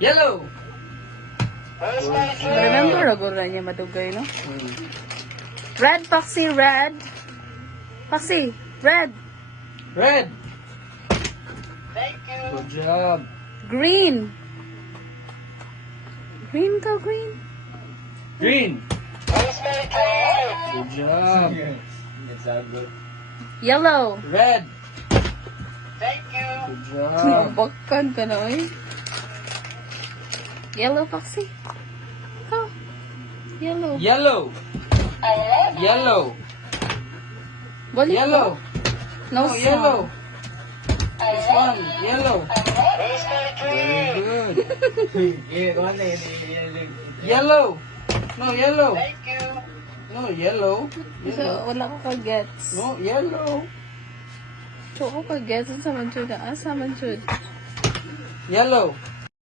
Yellow. Remember, agora niya matugay, no? Red, Foxy, red. Foxy, red. Red. Thank you. Good job. Green. Green ka, green. Green. Good job. Yellow. Red. Thank you. Good job. Nabakan ka na, eh. Yellow, Foxy. Go. Yellow. Yellow. Yellow. Balik Yellow. ko. No, Yellow. This one. Yellow. Very good. Yellow. No, yellow. No, yellow. So, wala ko ka-gets. No, yellow. So, ko ka-gets. Sa man jud. Sa man jud. Yellow.